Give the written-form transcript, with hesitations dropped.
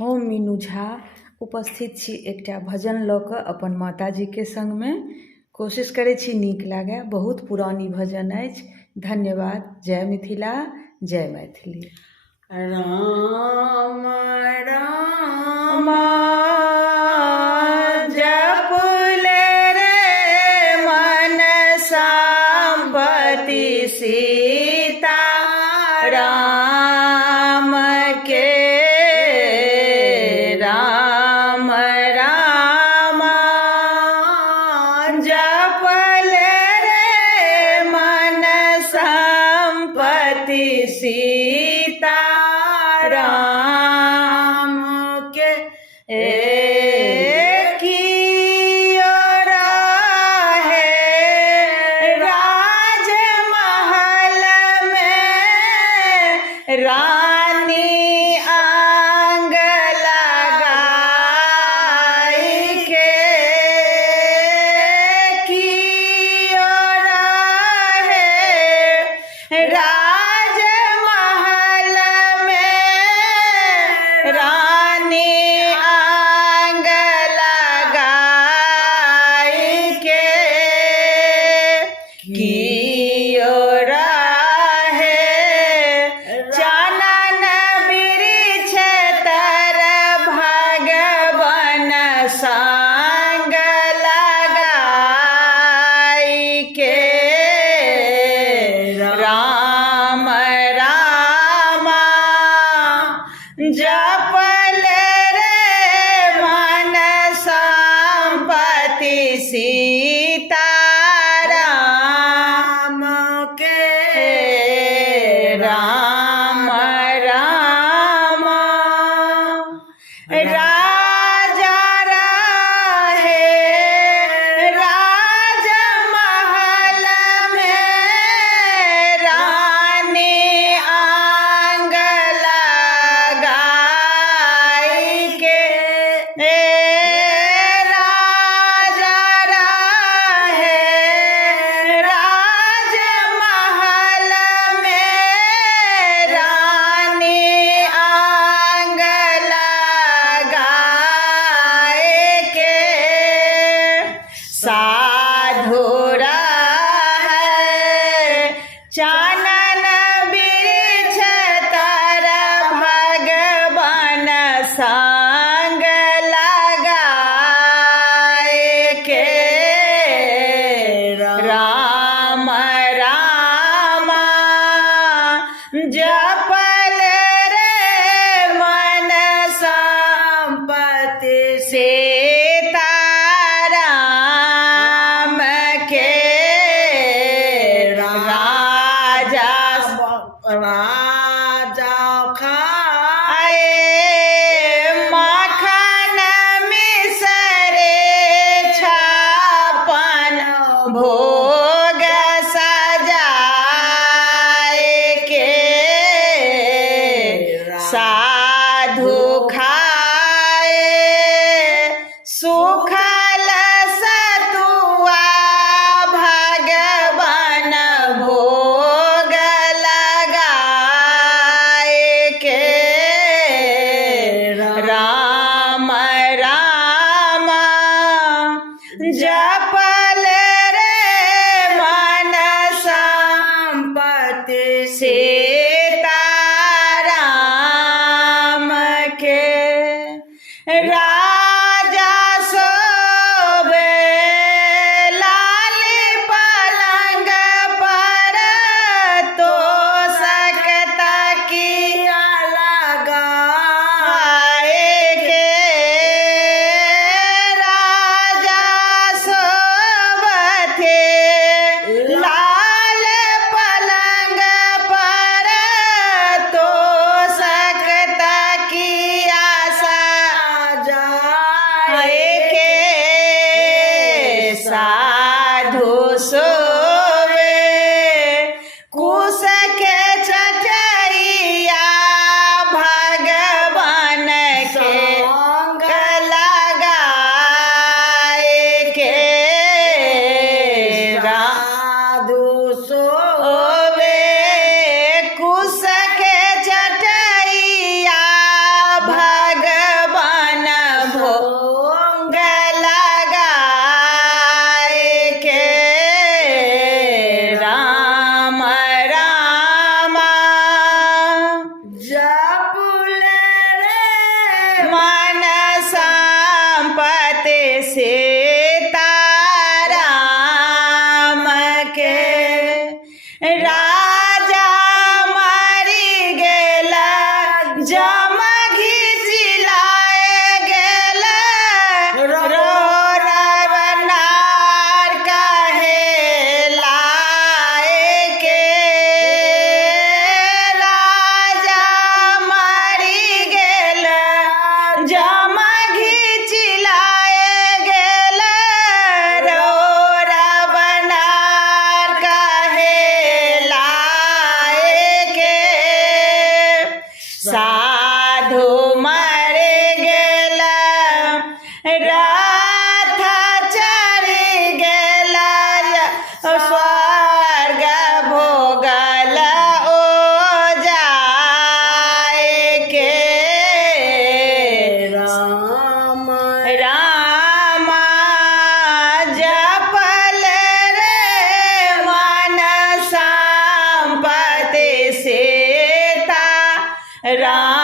हम मीनू झा उपस्थित छी एकटा भजन लऽ कऽ अपन माताजीके संगमे। कोशिश करै छी नीक लागय। बहुत पुरानी भजन अछि। धन्यवाद। जय मिथिला, जय मैथिली। राम राम जपले रे मन संपत्ति सीता राम के। राम राम जपले रे मन संपत्ति सीता राम के। कियो रहे राजमहल में रानी आंग लगाई के। कियो रहे राजमहल में रानी आंग लगाई के। कियो रहे चानन बिरिछ तर भगवन संग लगाई के। राम राम जपले रे मन संपत्ति सीता राम के। राम राम राजा रहे राजमहल में रानी आंग लगाई के। राजा रहे राजमहल में रानी आंग लगाए के। साधु रहे चानन बिरिछ तर भगवन संग लगाए के। राम राम जपले रे मन संपत्ति सीता राम के। राजा खाए माखन मिसरे छापन भोग सजाए के। साधु खाए सुखल सतुआ भगवन भोग लगाए के। राम राम जपले रे मन संपत्ति सीता राम जपुल रे मन संपत्ति से ताराम के राजा मरी गेला जमघी चिलाए गेला रो रवनार कहे लाए के राजा मरी गेला जमघी चिलाए गेला रो रवनार कहे लाए के साधु मरे गेला रथ चढ़ी गेला स्वर्ग भोगल ओ जाए के राम रामा जपल रे मन संपत्ति से राम